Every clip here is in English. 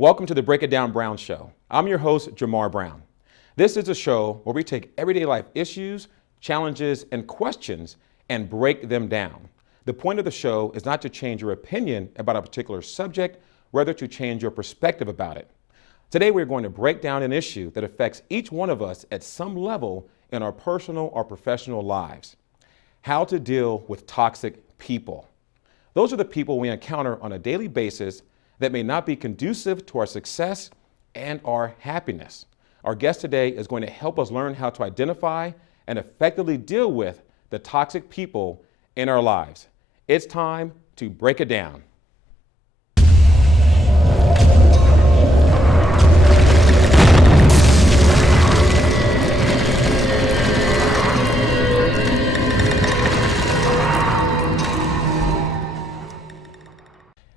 Welcome to the Break It Down Brown Show. I'm your host, Ja Marr Brown. This is a show where we take everyday life issues, challenges, and questions and break them down. The point of the show is not to change your opinion about a particular subject, rather to change your perspective about it. Today, we're going to break down an issue that affects each one of us at some level in our personal or professional lives. How to deal with toxic people. Those are the people we encounter on a daily basis that may not be conducive to our success and our happiness. Our guest today is going to help us learn how to identify and effectively deal with the toxic people in our lives. It's time to break it down.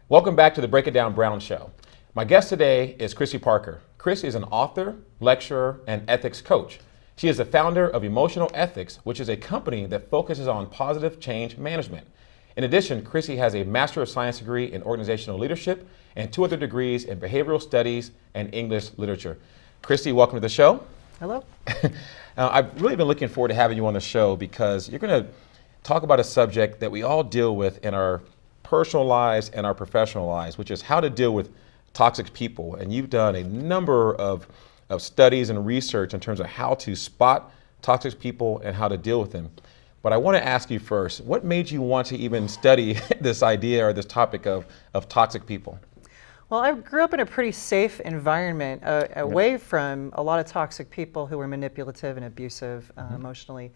Welcome back to the Break It Down Brown Show. My guest today is Christy Parker. Christy is an author, lecturer, and ethics coach. She is the founder of Emotional Ethics, which is a company that focuses on positive change management. In addition, Christy has a Master of Science degree in organizational leadership and 2 other degrees in behavioral studies and English literature. Christy, welcome to the show. Hello. I've really been looking forward to having you on the show because you're going to talk about a subject that we all deal with in our personal lives and our professional lives, which is how to deal with toxic people. And you've done a number of studies and research in terms of how to spot toxic people and how to deal with them. But I want to ask you first, what made you want to even study this idea or this topic of toxic people? Well, I grew up in a pretty safe environment, away from a lot of toxic people who were manipulative and abusive emotionally.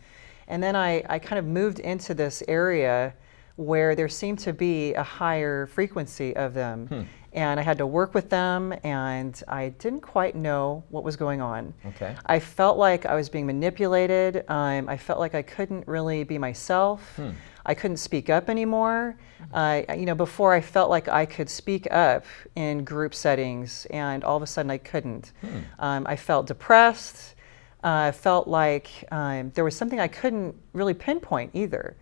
And then I kind of moved into this area where there seemed to be a higher frequency of them. And I had to work with them, and I didn't quite know what was going on. Okay. I felt like I was being manipulated. I felt like I couldn't really be myself. I couldn't speak up anymore. Before I felt like I could speak up in group settings, and all of a sudden I couldn't. I felt depressed. I felt like there was something I couldn't really pinpoint either.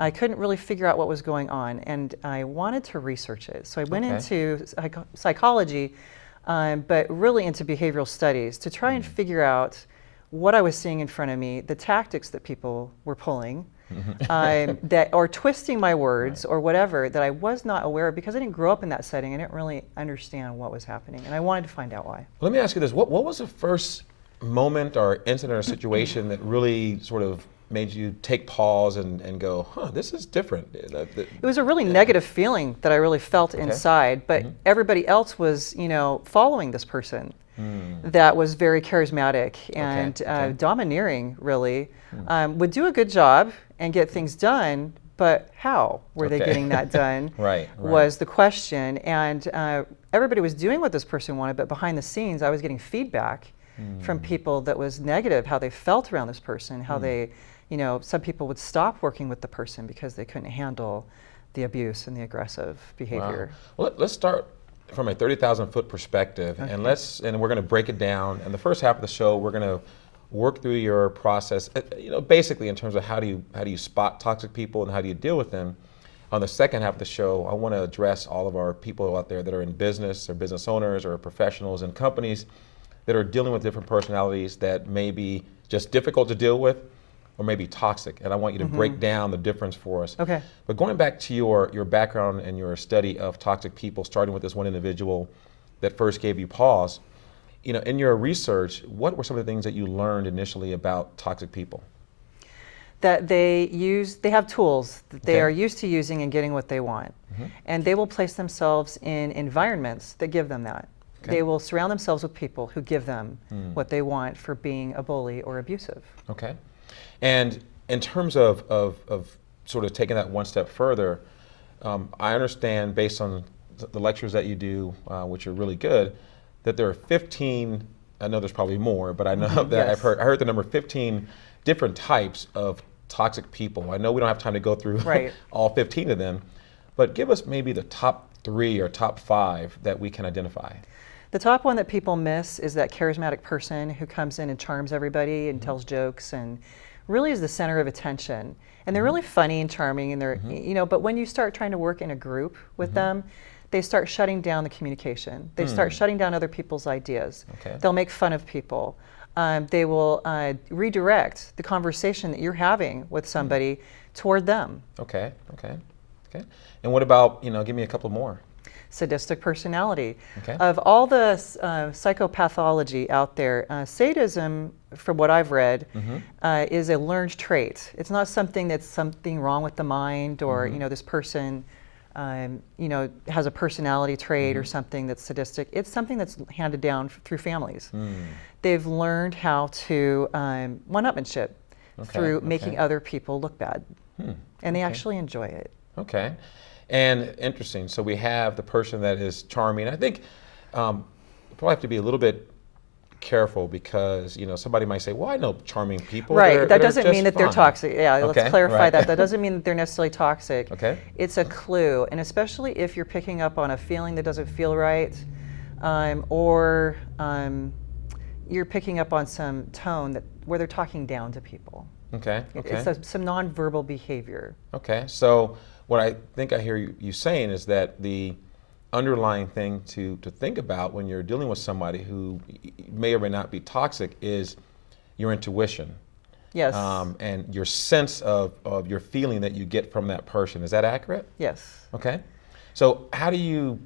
I couldn't really figure out what was going on, and I wanted to research it. So I went into psychology, but really into behavioral studies to try and figure out what I was seeing in front of me, the tactics that people were pulling, or twisting my words or whatever that I was not aware of because I didn't grow up in that setting. I didn't really understand what was happening, and I wanted to find out why. Let me ask you this. What was the first moment or incident or situation that really sort of made you take pause and go, this is different? It was a really negative feeling that I really felt inside, but everybody else was, following this person that was very charismatic and domineering, really, would do a good job and get things done, but how were they getting that done was the question. And everybody was doing what this person wanted, but behind the scenes, I was getting feedback from people that was negative, how they felt around this person, how they, some people would stop working with the person because they couldn't handle the abuse and the aggressive behavior. Wow. Well, let's start from a 30,000-foot perspective, and we're going to break it down. In the first half of the show, we're going to work through your process, basically in terms of how do you spot toxic people and how do you deal with them. On the second half of the show, I want to address all of our people out there that are in business or business owners or professionals and companies that are dealing with different personalities that may be just difficult to deal with or maybe toxic, and I want you to break down the difference for us. Okay. But going back to your background and your study of toxic people, starting with this one individual that first gave you pause, in your research, what were some of the things that you learned initially about toxic people? That they have tools that they are used to using and getting what they want. And they will place themselves in environments that give them that. They will surround themselves with people who give them what they want for being a bully or abusive. Okay. And in terms of sort of taking that one step further, I understand based on the lectures that you do, which are really good, that there are 15, I know there's probably more, but I know that I heard the number 15 different types of toxic people. I know we don't have time to go through all 15 of them, but give us maybe the top 3 or top 5 that we can identify. The top one that people miss is that charismatic person who comes in and charms everybody and tells jokes and really is the center of attention. And they're really funny and charming, and they're, but when you start trying to work in a group with them, they start shutting down the communication. They start shutting down other people's ideas. Okay. They'll make fun of people. They will redirect the conversation that you're having with somebody toward them. Okay. And what about, give me a couple more. Sadistic personality. Okay. Of all the psychopathology out there, sadism, from what I've read, is a learned trait. It's not something that's something wrong with the mind, or this person, has a personality trait or something that's sadistic. It's something that's handed down through families. They've learned how to one-upmanship through making other people look bad, and they actually enjoy it. Okay. And interesting. So we have the person that is charming. I think you probably have to be a little bit careful, because somebody might say, "Well, I know charming people." Right. That doesn't mean that they're fine. toxic. Yeah. Okay, Let's clarify right. that. That doesn't mean that they're necessarily toxic. Okay. It's a clue, and especially if you're picking up on a feeling that doesn't feel right, or you're picking up on some tone where they're talking down to people. Okay. It's some nonverbal behavior. Okay. So what I think I hear you saying is that the underlying thing to think about when you're dealing with somebody who may or may not be toxic is your intuition. Yes. And your sense of your feeling that you get from that person. Is that accurate? Yes. Okay. So how do you,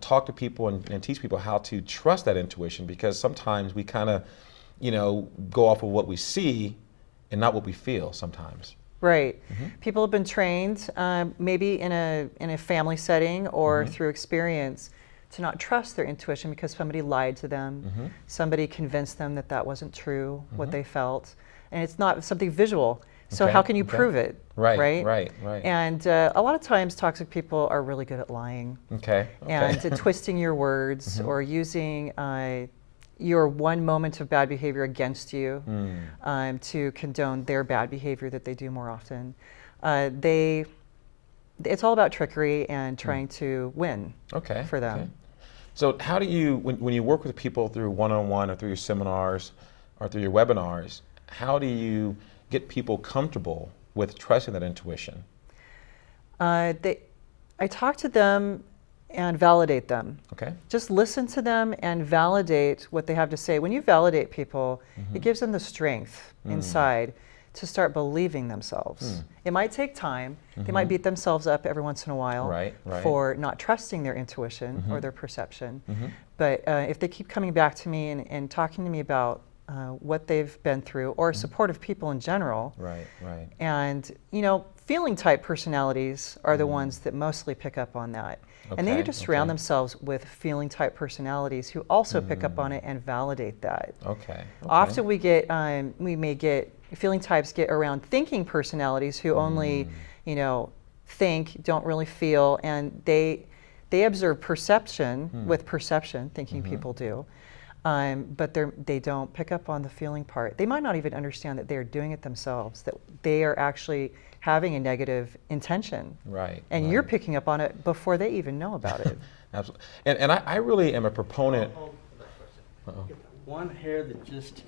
talk to people and teach people how to trust that intuition? Because sometimes we kind of, go off of what we see and not what we feel sometimes. Right. People have been trained, maybe in a family setting or through experience, to not trust their intuition because somebody lied to them, somebody convinced them that that wasn't true, what they felt, and it's not something visual. So how can you prove it? Right. And a lot of times toxic people are really good at lying. Okay. And twisting your words or using your one moment of bad behavior against you to condone their bad behavior that they do more often. It's all about trickery and trying to win for them. Okay. So how do you, when you work with people through one-on-one or through your seminars or through your webinars, how do you get people comfortable with trusting that intuition? I talk to them and validate them. Okay. Just listen to them and validate what they have to say. When you validate people, it gives them the strength inside to start believing themselves. It might take time. They might beat themselves up every once in a while for not trusting their intuition or their perception. But if they keep coming back to me and talking to me about what they've been through, or supportive people in general. And feeling type personalities are the ones that mostly pick up on that. And they need to surround themselves with feeling type personalities who also pick up on it and validate that. Often we may get feeling types get around thinking personalities who only think, don't really feel, and they observe perception with perception, thinking people do. But they don't pick up on the feeling part. They might not even understand that they're doing it themselves, that they are actually having a negative intention. And you're picking up on it before they even know about it. Absolutely. And I really am a proponent. One hair that just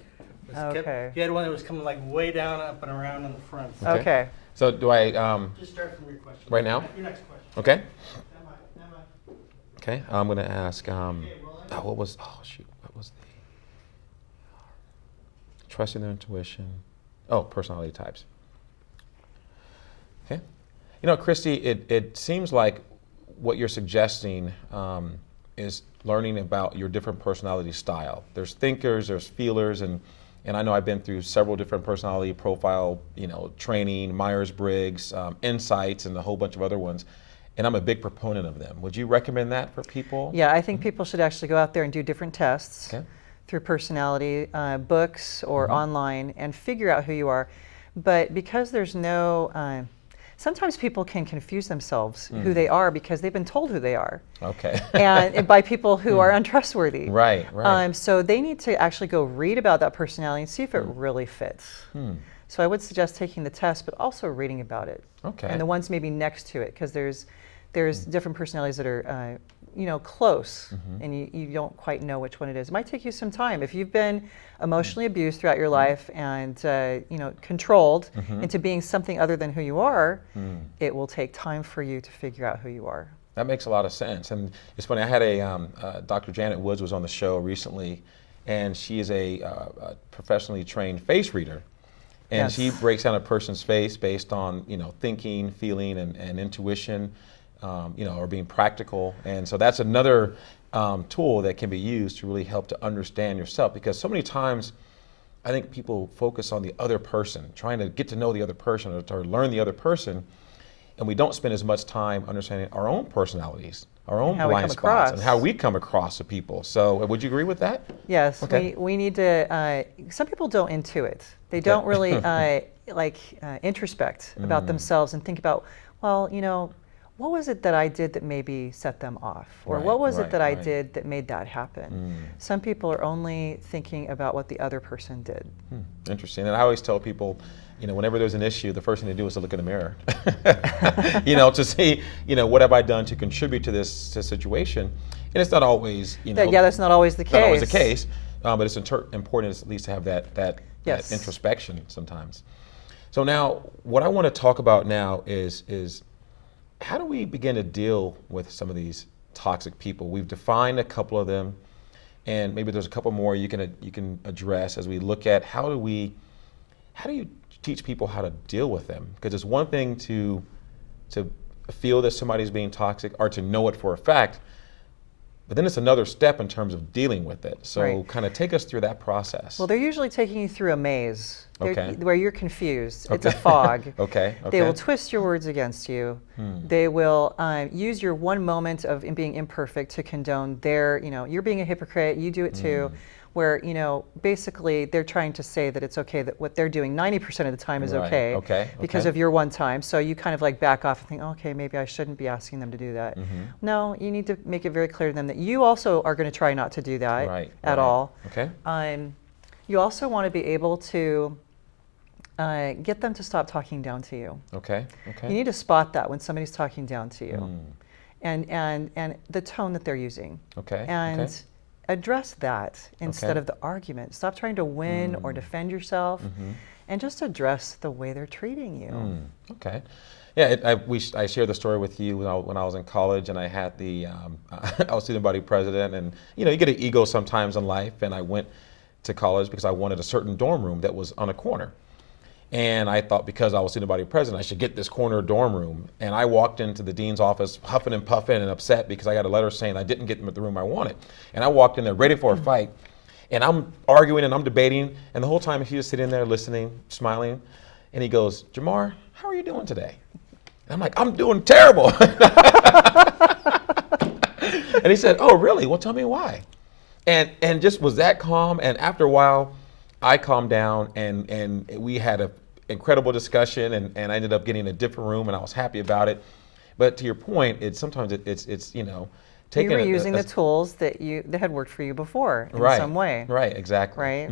was Okay. you had one that was coming like way down, up and around in the front. Okay. So do I, Just start from your question. right now? Your next question. Okay. Am I? Okay. I'm going to ask, what was the trusting their intuition? Oh, personality types. Okay. Christy, it seems like what you're suggesting is learning about your different personality style. There's thinkers, there's feelers, and I know I've been through several different personality profile, training, Myers-Briggs, insights, and a whole bunch of other ones. And I'm a big proponent of them. Would you recommend that for people? Yeah, I think people should actually go out there and do different tests through personality, books or online, and figure out who you are. But because there's no, sometimes people can confuse themselves who they are because they've been told who they are. And by people who are untrustworthy. So they need to actually go read about that personality and see if it really fits. So I would suggest taking the test, but also reading about it. And the ones maybe next to it, because there's different personalities that are close, and you don't quite know which one it is. It might take you some time. If you've been emotionally abused throughout your life and controlled into being something other than who you are, it will take time for you to figure out who you are. That makes a lot of sense. And it's funny, I had Dr. Janet Woods was on the show recently, and she is a professionally trained face reader. And Yes. she breaks down a person's face based on, thinking, feeling, and intuition, or being practical. And so that's another tool that can be used to really help to understand yourself, because so many times I think people focus on the other person, trying to get to know the other person or to learn the other person, and we don't spend as much time understanding our own personalities, our own how we blind come spots, across. and how we come across to people. So would you agree with that? Yes, Okay. we need to, some people don't intuit. They don't really introspect about themselves and think about, well, what was it that I did that maybe set them off? Or Right, what was it right, that I right. did that made that happen? Some people are only thinking about what the other person did. Interesting. And I always tell people, whenever there's an issue, the first thing to do is to look in the mirror, to see, what have I done to contribute to this situation? And it's not always, That's not always the case. not always the case, but it's important at least to have that Yes. introspection sometimes. So now, what I want to talk about now is how do we begin to deal with some of these toxic people? We've defined a couple of them, and maybe there's a couple more you can address as we look at how do you teach people how to deal with them? Because it's one thing to feel that somebody's being toxic or to know it for a fact, but then it's another step in terms of dealing with it. So Right. kind of take us through that process. Well, they're usually taking you through a maze Okay. where you're confused. It's a Okay. fog. Okay. They will twist your words against you. They will use your one moment of being imperfect to condone their, you're being a hypocrite, you do it too, where, basically they're trying to say that it's okay, that what they're doing 90% of the time is Right. okay, Okay. because Okay. of your one time. So you kind of like back off and think, okay, maybe I shouldn't be asking them to do that. No, you need to make it very clear to them that you also are going to try not to do that Right. at Right. all. Okay. You also want to be able to get them to stop talking down to you. Okay. Okay. You need to spot that when somebody's talking down to you, and the tone that they're using, Okay. and okay. address that instead Okay. of the argument. Stop trying to win or defend yourself, and just address the way they're treating you. Okay. Yeah, I shared the story with you when I was in college, and I had I was student body president, and you get an ego sometimes in life, and I went to college because I wanted a certain dorm room that was on a corner. And I thought because I was student body president, I should get this corner dorm room. And I walked into the dean's office huffing and puffing and upset because I got a letter saying I didn't get the room I wanted. And I walked in there ready for a fight. And I'm arguing and I'm debating. And the whole time he's just sitting there listening, smiling. And he goes, Jamar, how are you doing today? And I'm like, I'm doing terrible. And he said, oh, really? Well, tell me why. And just was that calm. And after a while, I calmed down, and we had an incredible discussion, and I ended up getting a different room, and I was happy about it. But to your point, sometimes it's taking You were using the tools that had worked for you before in right, some way. Right, exactly. Right?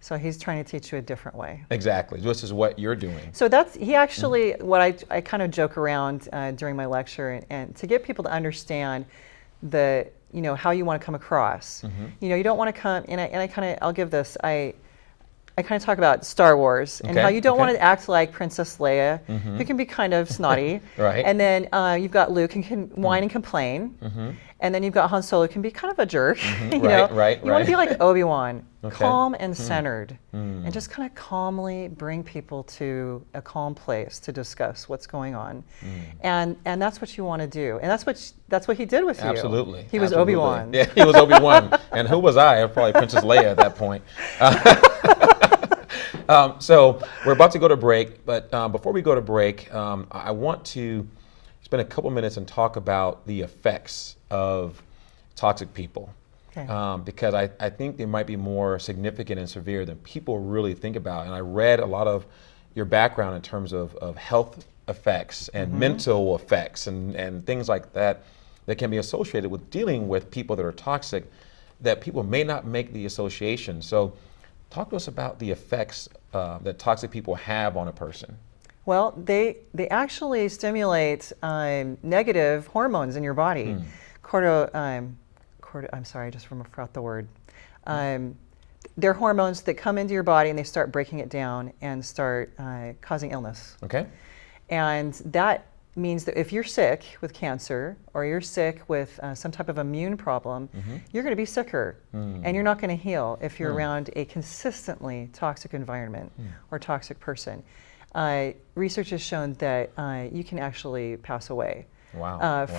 So he's trying to teach you a different way. Exactly. This is what you're doing. So he actually, what I kind of joke around during my lecture, and to get people to understand how you want to come across. You don't want to come, I'll give this, I kind of talk about Star Wars and how you don't want to act like Princess Leia, who can be kind of snotty. Right. And then you've got Luke who can whine and complain. And then you've got Han Solo who can be kind of a jerk. Right, You want to be like Obi-Wan, Okay. calm and centered, and just kind of calmly bring people to a calm place to discuss what's going on. And that's what you want to do. And that's what he did with you. Absolutely. He was Absolutely. Obi-Wan. Yeah, he was Obi-Wan. And who was I? I was probably Princess Leia at that point. So we're about to go to break, but before we go to break, I want to spend a couple minutes and talk about the effects of toxic people. Okay. Because I think they might be more significant and severe than people really think about. And I read a lot of your background in terms of health effects and mental effects and things like that can be associated with dealing with people that are toxic, that people may not make the association. So talk to us about the effects that toxic people have on a person. Well, they actually stimulate negative hormones in your body. I'm sorry, I just forgot the word. They're hormones that come into your body and they start breaking it down and start causing illness. Okay. And that means that if you're sick with cancer or you're sick with some type of immune problem, you're going to be sicker and you're not going to heal if you're around a consistently toxic environment or toxic person. Research has shown that you can actually pass away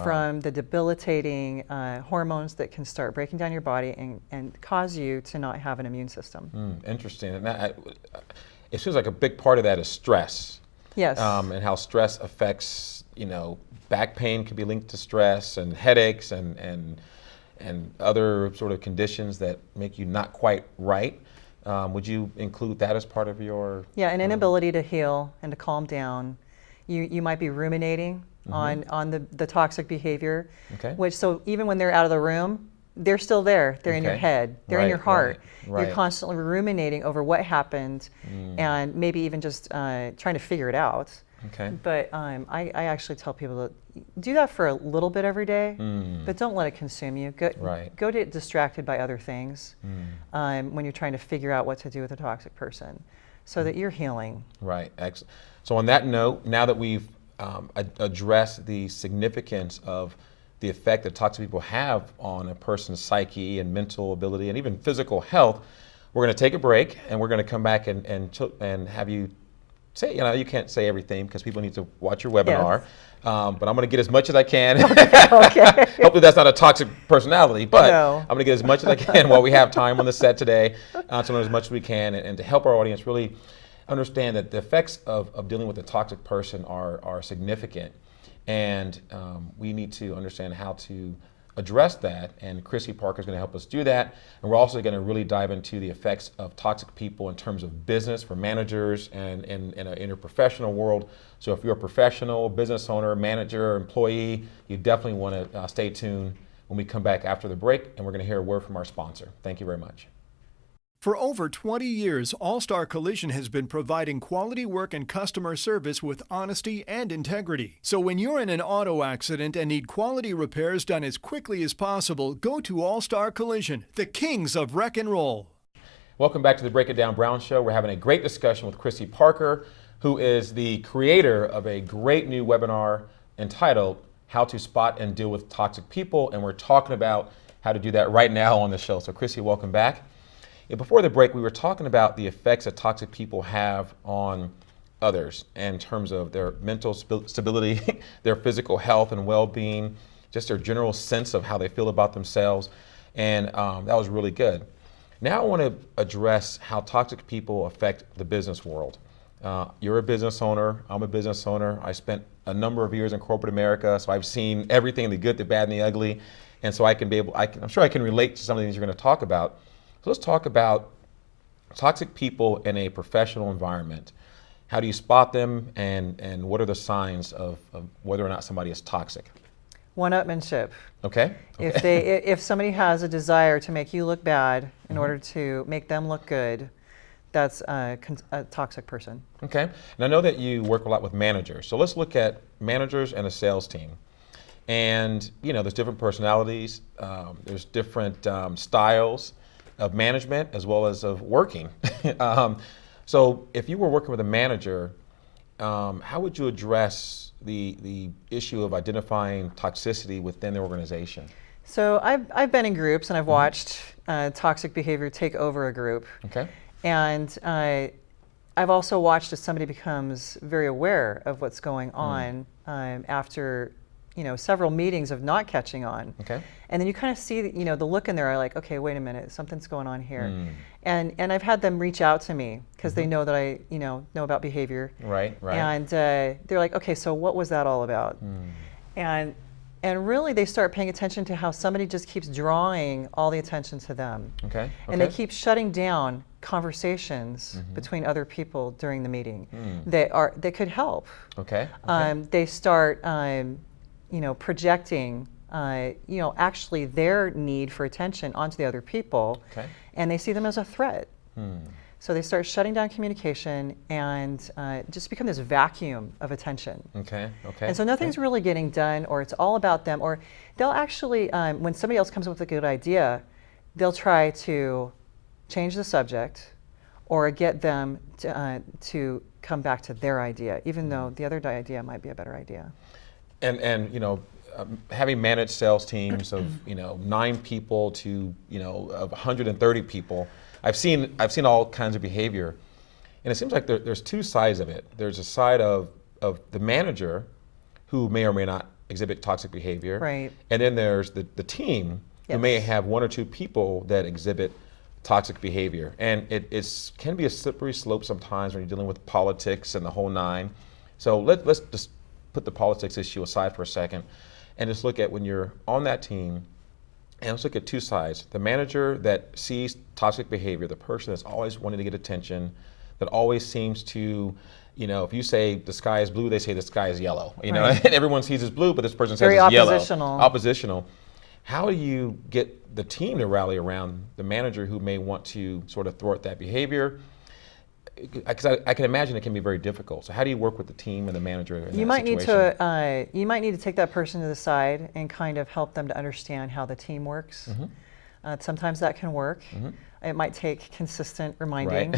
from the debilitating hormones that can start breaking down your body and cause you to not have an immune system. Interesting. And it seems like a big part of that is stress. Yes. And how stress affects, back pain can be linked to stress, and headaches and other sort of conditions that make you not quite right. Would you include that as part of your? Yeah, an inability to heal and to calm down. You might be ruminating on the toxic behavior, which, so even when they're out of the room, they're still there. They're in your head. They're in your heart. You're constantly ruminating over what happened and maybe even just trying to figure it out. But I actually tell people to do that for a little bit every day, but don't let it consume you. Go get distracted by other things when you're trying to figure out what to do with a toxic person so that you're healing. Right, excellent. So on that note, now that we've addressed the significance of the effect that toxic people have on a person's psyche and mental ability and even physical health, we're going to take a break and we're going to come back and have you say, you can't say everything because people need to watch your webinar, but I'm going to get as much as I can. Hopefully that's not a toxic personality, but I'm going to get as much as I can while we have time on the set today, to learn as much as we can and to help our audience really understand that the effects of dealing with a toxic person are significant. And we need to understand how to address that, and Christy Parker is going to help us do that. And we're also going to really dive into the effects of toxic people in terms of business for managers and in an interprofessional world. So if you're a professional, business owner, manager, employee, you definitely want to stay tuned when we come back after the break, and we're going to hear a word from our sponsor. Thank you very much. For over 20 years, All-Star Collision has been providing quality work and customer service with honesty and integrity. So when you're in an auto accident and need quality repairs done as quickly as possible, go to All-Star Collision, the kings of wreck and roll. Welcome back to the Break It Down Brown Show. We're having a great discussion with Christy Parker, who is the creator of a great new webinar entitled How to Spot and Deal with Toxic People. And we're talking about how to do that right now on the show. So Christy, welcome back. Before the break, we were talking about the effects that toxic people have on others in terms of their mental stability, their physical health and well-being, just their general sense of how they feel about themselves. And that was really good. Now I want to address how toxic people affect the business world. You're a business owner. I'm a business owner. I spent a number of years in corporate America, so I've seen everything, the good, the bad, and the ugly. And so I'm sure I can relate to some of the things you're going to talk about. So let's talk about toxic people in a professional environment. How do you spot them, and what are the signs of whether or not somebody is toxic? One-upmanship. Okay. If somebody has a desire to make you look bad in order to make them look good, that's a toxic person. Okay. And I know that you work a lot with managers. So let's look at managers and a sales team. And there's different personalities. There's different styles of management as well as of working. So if you were working with a manager, how would you address the issue of identifying toxicity within the organization? So I've been in groups and I've watched toxic behavior take over a group. Okay. And I've also watched as somebody becomes very aware of what's going on after several meetings of not catching on. Okay. And then you kind of see, the look in their eye, like, okay, wait a minute, something's going on here. And I've had them reach out to me because they know that I, know about behavior. Right. And they're like, okay, so what was that all about? And really they start paying attention to how somebody just keeps drawing all the attention to them. Okay. And they keep shutting down conversations between other people during the meeting that could help. Okay. They start projecting actually their need for attention onto the other people, and they see them as a threat. So they start shutting down communication and just become this vacuum of attention. Okay. And so nothing's really getting done, or it's all about them, or they'll actually, when somebody else comes up with a good idea, they'll try to change the subject or get them to come back to their idea, even though the other idea might be a better idea. And having managed sales teams of 9 people to of 130 people, I've seen all kinds of behavior, and it seems like there's 2 sides of it. There's a side of the manager who may or may not exhibit toxic behavior, Right. and then there's the team who may Yes. have 1 or 2 people that exhibit toxic behavior, and it can be a slippery slope sometimes when you're dealing with politics and the whole 9. So let's just put the politics issue aside for a second and just look at when you're on that team, and let's look at 2 sides. The manager that sees toxic behavior, the person that's always wanting to get attention, that always seems to, if you say the sky is blue, they say the sky is yellow. Right. And everyone sees it's blue, but this person says Very it's yellow. oppositional. How do you get the team to rally around the manager who may want to sort of thwart that behavior? Because I can imagine it can be very difficult. So how do you work with the team and the manager in that situation? You might need to take that person to the side and kind of help them to understand how the team works. Sometimes that can work. It might take consistent reminding.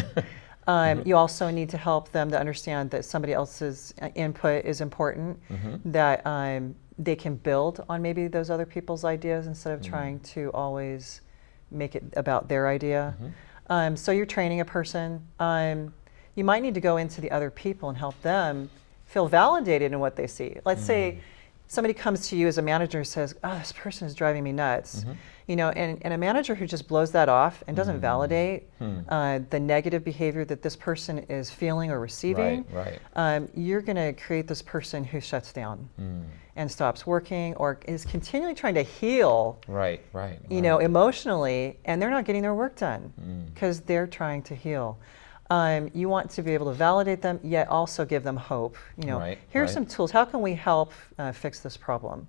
Right. You also need to help them to understand that somebody else's input is important, that they can build on maybe those other people's ideas instead of trying to always make it about their idea. So you're training a person. You might need to go into the other people and help them feel validated in what they see. Let's say somebody comes to you as a manager and says, "Oh, this person is driving me nuts." And a manager who just blows that off and doesn't validate the negative behavior that this person is feeling or receiving, you're going to create this person who shuts down and stops working or is continually trying to heal, emotionally, and they're not getting their work done because they're trying to heal. You want to be able to validate them, yet also give them hope. Here's some tools. How can we help fix this problem?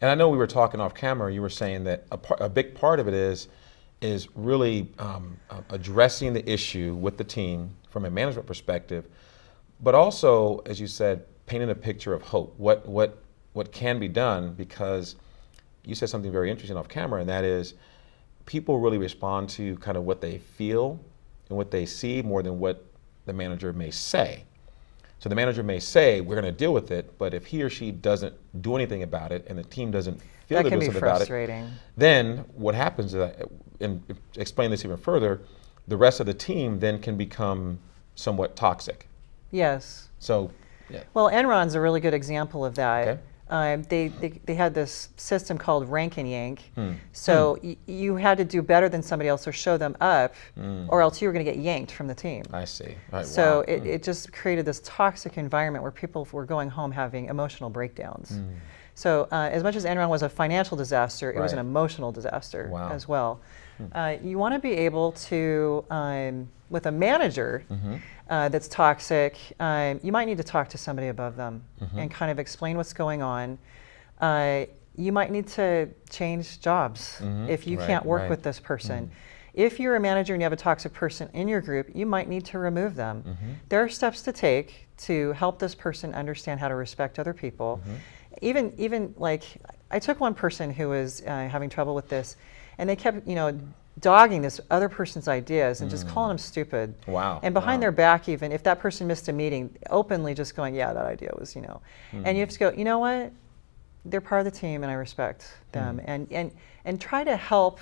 And I know we were talking off camera. You were saying that a big part of it is really addressing the issue with the team from a management perspective, but also, as you said, painting a picture of hope. What can be done? Because you said something very interesting off camera, and that is people really respond to kind of what they feel and what they see more than what the manager may say. So the manager may say, we're going to deal with it, but if he or she doesn't do anything about it and the team doesn't feel that to can do be something about it, frustrating. then what happens is that, and explain this even further, the rest of the team then can become somewhat toxic. Yes. So, yeah. Well, Enron's a really good example of that. Okay. They had this system called rank and yank. So you had to do better than somebody else or show them up, or else you were going to get yanked from the team. I see. Right, So wow. it just created this toxic environment where people were going home having emotional breakdowns. So as much as Enron was a financial disaster, it was an emotional disaster as well. You want to be able to, with a manager that's toxic, you might need to talk to somebody above them and kind of explain what's going on. You might need to change jobs if you can't work with this person. If you're a manager and you have a toxic person in your group, you might need to remove them. There are steps to take to help this person understand how to respect other people. Even like, I took one person who was having trouble with this, and they kept, dogging this other person's ideas and just calling them stupid. Wow. And behind their back, even if that person missed a meeting, openly just going, yeah, that idea was, And you have to go, you know what? They're part of the team and I respect them. And try to help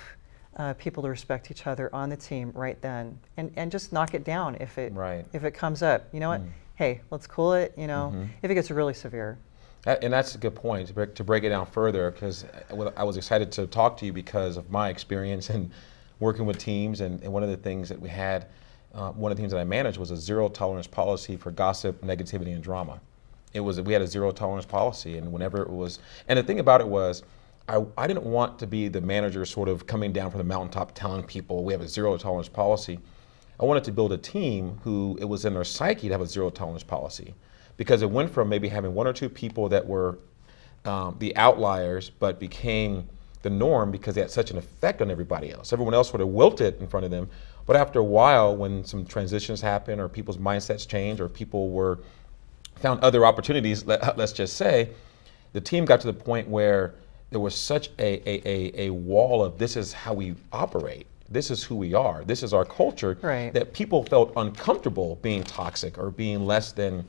people to respect each other on the team right then. And just knock it down if it comes up. You know what? Hey, let's cool it, if it gets really severe. And that's a good point to break it down further, because I was excited to talk to you because of my experience in working with teams, and one of the things that we had, one of the things that I managed was a zero tolerance policy for gossip, negativity, and drama. We had a zero tolerance policy, and whenever it was, and the thing about it was, I didn't want to be the manager sort of coming down from the mountaintop telling people we have a zero tolerance policy. I wanted to build a team who it was in their psyche to have a zero tolerance policy, because it went from maybe having 1 or 2 people that were the outliers, but became the norm because they had such an effect on everybody else. Everyone else sort of wilted in front of them. But after a while, when some transitions happen or people's mindsets change or people found other opportunities, let's just say, the team got to the point where there was such a wall of this is how we operate. This is who we are. This is our culture. Right. That people felt uncomfortable being toxic or being less than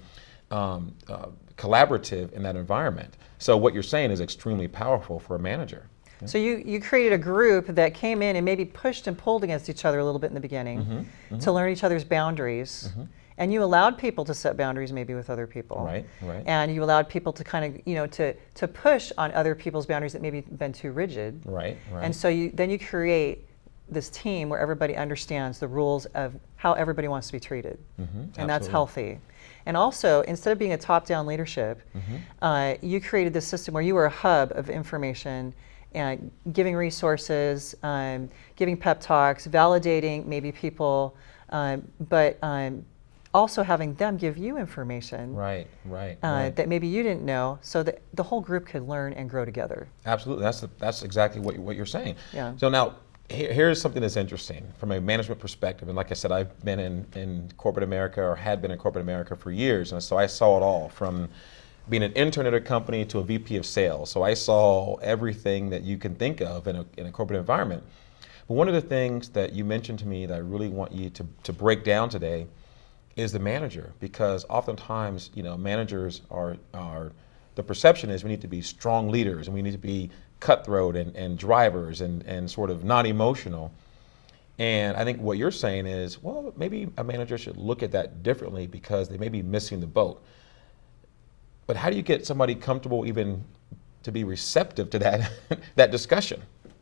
collaborative in that environment. So what you're saying is extremely powerful for a manager. So you created a group that came in and maybe pushed and pulled against each other a little bit in the beginning to learn each other's boundaries. And you allowed people to set boundaries maybe with other people. Right, right. And you allowed people to kind of, to push on other people's boundaries that maybe been too rigid. Right, right. And so then you create this team where everybody understands the rules of how everybody wants to be treated. And that's healthy. And also, instead of being a top-down leadership, you created this system where you were a hub of information, and giving resources, giving pep talks, validating maybe people, but also having them give you information Right, right, that maybe you didn't know, so that the whole group could learn and grow together. Absolutely, that's exactly what you're saying. Yeah. So now, here's something that's interesting from a management perspective. And like I said, I've been in corporate America, or had been in corporate America for years, and so I saw it all from being an intern at a company to a VP of sales. So I saw everything that you can think of in a corporate environment. But one of the things that you mentioned to me that I really want you to break down today is the manager, because oftentimes, managers are the perception is we need to be strong leaders and we need to be cutthroat and drivers and sort of non-emotional. And I think what you're saying is, well, maybe a manager should look at that differently because they may be missing the boat. But how do you get somebody comfortable even to be receptive to that that discussion?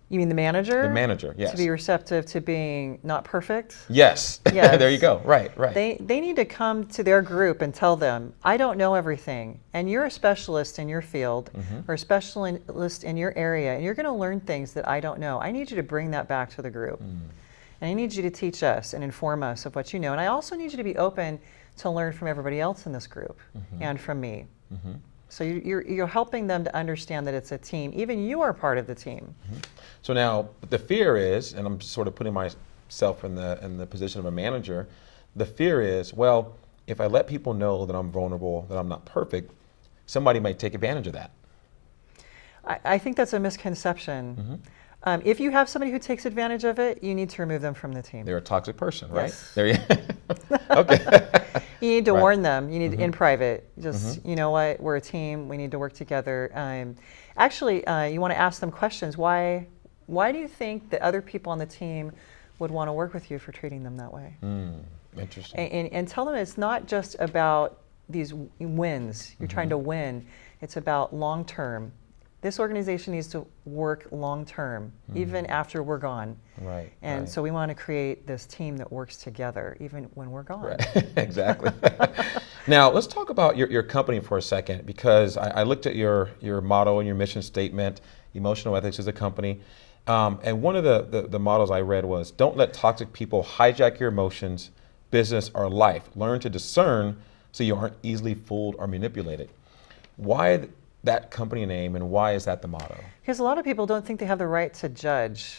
You mean the manager? The manager, yes. To be receptive to being not perfect? Yes. Yes. There you go. Right, right. They need to come to their group and tell them, I don't know everything, and you're a specialist in your field or a specialist in your area, and you're going to learn things that I don't know. I need you to bring that back to the group. And I need you to teach us and inform us of what you know. And I also need you to be open to learn from everybody else in this group and from me. So you're helping them to understand that it's a team. Even you are part of the team. So now the fear is, and I'm sort of putting myself in the position of a manager, the fear is, well, if I let people know that I'm vulnerable, that I'm not perfect, somebody might take advantage of that. I think that's a misconception. If you have somebody who takes advantage of it, you need to remove them from the team. They're a toxic person, right? Yes. There you Okay. You need to Right. warn them. You need in private. Just you know what? We're a team. We need to work together. Actually, you want to ask them questions. Why do you think that other people on the team would want to work with you for treating them that way? Interesting. And tell them it's not just about these wins. You're trying to win. It's about long term. This organization needs to work long term, even after we're gone. Right. And right. so we want to create this team that works together, even when we're gone. Right. Exactly. Now, let's talk about your company for a second, because I looked at your motto and your mission statement, emotional ethics as a company. And one of the models I read was, don't let toxic people hijack your emotions, business, or life. Learn to discern so you aren't easily fooled or manipulated. Why that company name, and why is that the motto? Because a lot of people don't think they have the right to judge.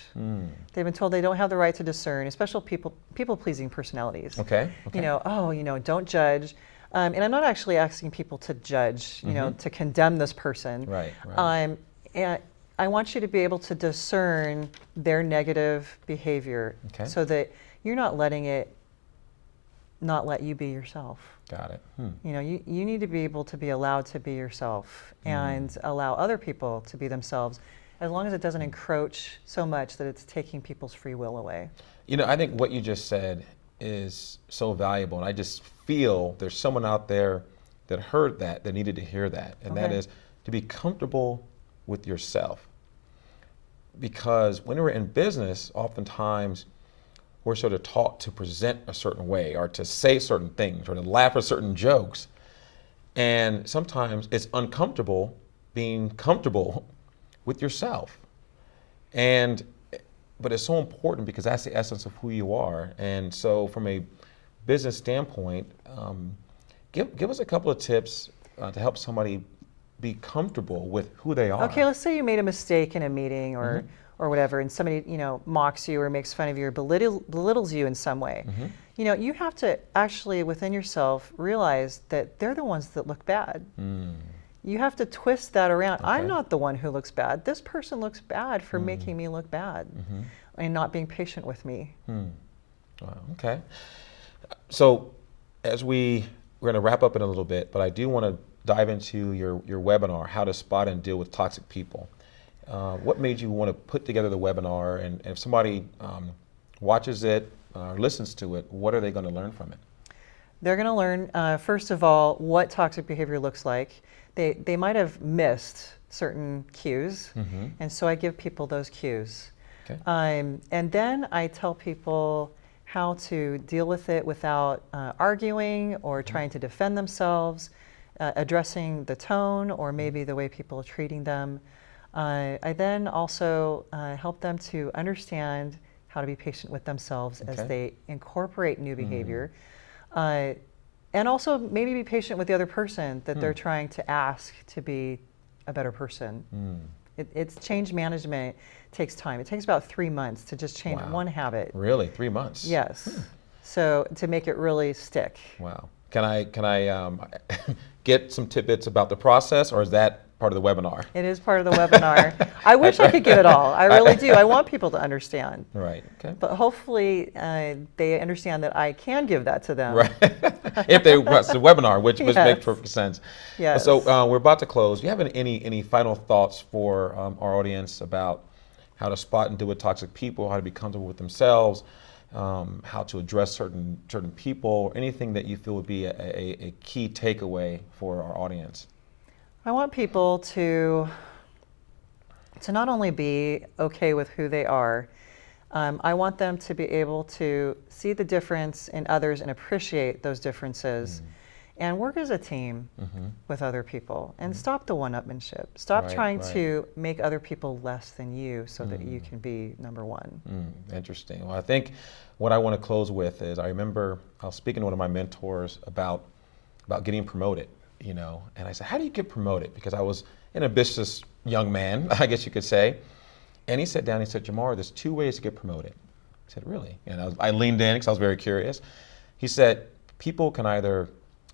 They've been told they don't have the right to discern, especially people-pleasing personalities. Okay. Don't judge. And I'm not actually asking people to judge, to condemn this person. Right. And I want you to be able to discern their negative behavior, so that you're not letting it not let you be yourself. Got it. You need to be able to be allowed to be yourself and allow other people to be themselves, as long as it doesn't encroach so much that it's taking people's free will away. I think what you just said is so valuable, and I just feel there's someone out there that heard that needed to hear that, and that is to be comfortable with yourself. Because when we're in business, oftentimes we're sort of taught to present a certain way, or to say certain things, or to laugh at certain jokes. And sometimes it's uncomfortable being comfortable with yourself. But it's so important, because that's the essence of who you are. And so from a business standpoint, give us a couple of tips to help somebody be comfortable with who they are. Okay, let's say you made a mistake in a meeting or whatever, and somebody mocks you or makes fun of you or belittles you in some way. You have to actually within yourself realize that they're the ones that look bad. You have to twist that around. I'm not the one who looks bad. This person looks bad for making me look bad and not being patient with me. Wow, okay. So as we're going to wrap up in a little bit, but I do want to dive into your webinar, How to Spot and Deal with Toxic People. What made you want to put together the webinar, and if somebody watches it or listens to it, what are they going to learn from it? They're going to learn, first of all, what toxic behavior looks like. They might have missed certain cues, and so I give people those cues. Okay. And then I tell people how to deal with it without arguing or trying to defend themselves, addressing the tone or maybe the way people are treating them. I then also help them to understand how to be patient with themselves as they incorporate new behavior. And also maybe be patient with the other person that they're trying to ask to be a better person. It's change management takes time. It takes about 3 months to just change one habit. Really, 3 months? Yes. So to make it really stick. Wow. Can I get some tidbits about the process, or is that part of the webinar? It is part of the webinar. I wish I could give it all. I really do. I want people to understand. Right. Okay. But hopefully they understand that I can give that to them. Right. If they watch the webinar, which makes perfect sense. Yes. So we're about to close. Do you have any final thoughts for our audience about how to spot and deal with toxic people, how to be comfortable with themselves, how to address certain people, or anything that you feel would be a key takeaway for our audience? I want people to not only be okay with who they are, I want them to be able to see the difference in others and appreciate those differences and work as a team with other people and stop the one-upmanship. Stop trying to make other people less than you so that you can be number one. Interesting. Well, I think what I want to close with is, I remember I was speaking to one of my mentors about getting promoted, you know, and I said, how do you get promoted? Because I was an ambitious young man, I guess you could say. And he sat down and he said, Jamar, there's 2 ways to get promoted. I said, really? And I leaned in because I was very curious. He said, you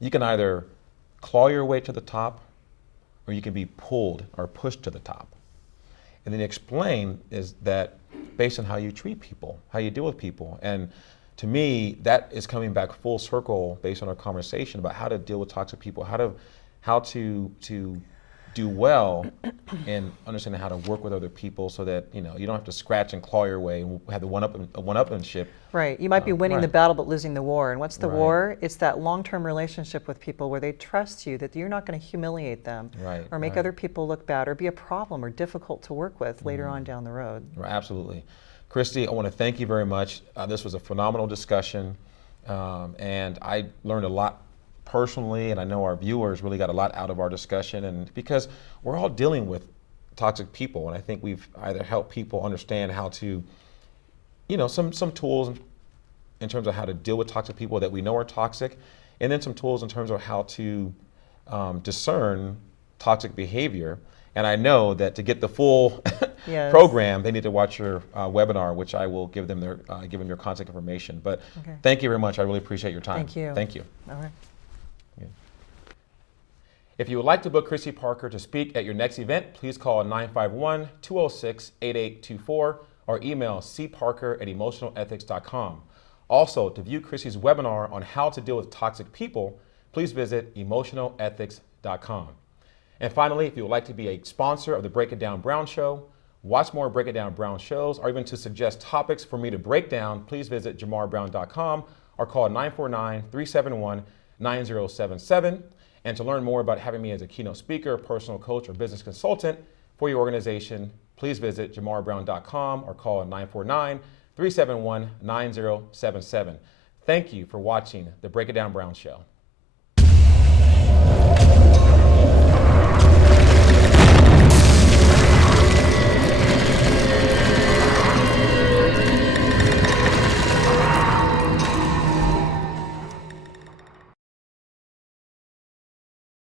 can either claw your way to the top, or you can be pulled or pushed to the top. And then he explained is that based on how you treat people, how you deal with people. And to me, that is coming back full circle based on our conversation about how to deal with toxic people, how to do well and understanding how to work with other people so that, you know, you don't have to scratch and claw your way and have the one-upmanship. Right. You might be winning the battle but losing the war. And what's the Right. war? It's that long-term relationship with people where they trust you, that you're not going to humiliate them or make other people look bad or be a problem or difficult to work with later on down the road. Right, absolutely. Christy, I want to thank you very much. This was a phenomenal discussion, and I learned a lot personally, and I know our viewers really got a lot out of our discussion, and because we're all dealing with toxic people, and I think we've either helped people understand how to, you know, some tools in terms of how to deal with toxic people that we know are toxic, and then some tools in terms of how to discern toxic behavior. And I know that to get the full program, they need to watch your webinar, which I will give them your contact information. But thank you very much. I really appreciate your time. Thank you. Thank you. All right. If you would like to book Christy Parker to speak at your next event, please call 951-206-8824 or email cparker@emotionalethics.com. Also, to view Christy's webinar on how to deal with toxic people, please visit emotionalethics.com. And finally, if you would like to be a sponsor of the Break It Down Brown Show, watch more Break It Down Brown shows, or even to suggest topics for me to break down, please visit jamarbrown.com or call 949-371-9077. And to learn more about having me as a keynote speaker, personal coach, or business consultant for your organization, please visit jamarbrown.com or call 949-371-9077. Thank you for watching the Break It Down Brown Show.